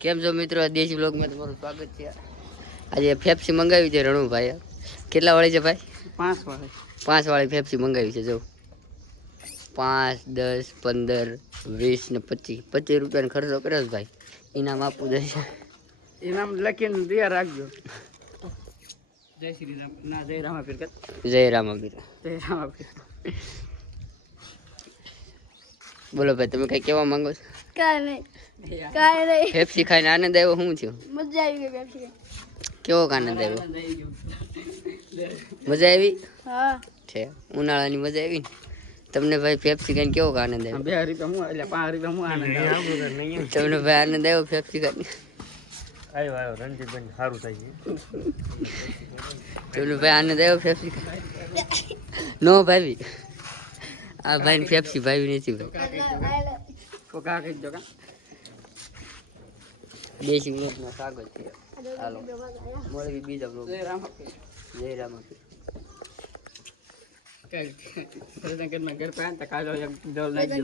કેમ છો મિત્રો, દેશી બ્લોગમાં તમારું સ્વાગત છે। આજે ફેપ્સી મંગાવી છે રણુભાઈ। કેટલા વાળી છે ભાઈ? 5 વાળી। 5 વાળી ફેપ્સી મંગાવી છે। જો 5, 10, 15, 20 ને 25 રૂપિયાનો ખર્ચો કર્યો છે ભાઈ। ઇનામ આપવું જશે। ઇનામ લખીને તૈયાર રાખજો। જય શ્રી રામ ના જય રામાપીર કર। જય રામાપીર। જય રામાપીર। બોલો ભાઈ, તમે કઈ કેવા માંગો છો? કાઈ નહીં ફેપ્સી ખાઈને આનંદ આવ્યો? શું થયું? મજા આવી ગઈ ફેપ્સી કેવો આનંદ આવ્યો? મજા આવી? હા છે ઉનાળાની મજા આવી ને તમને ભાઈ? ફેપ્સી ખાઈને કેવો આનંદ આવ્યો? 2 રૂપિયા હું એટલે 5 રૂપિયા હું આનંદ આવ્યો તમને ભાઈ આનંદ આવ્યો ફેપ્સી ખાઈને? આવ્યો રણજીતભાઈ સારું થાય છે। તમને ભાઈ આનંદ આવ્યો ફેપ્સી ખાઈને? નો ભાઈ, આ ભાઈ ફેપ્સી ભાઈ નથી ભાઈ। કોકા કહી દો કા દેશી બ્લોગમાં સ્વાગત છે। હાલો મળવી બીજા બ્લોગ। જય રામાપીર। જય રામાપીર। ઘર પર આને કાઢો એક ડોલ નાખજો।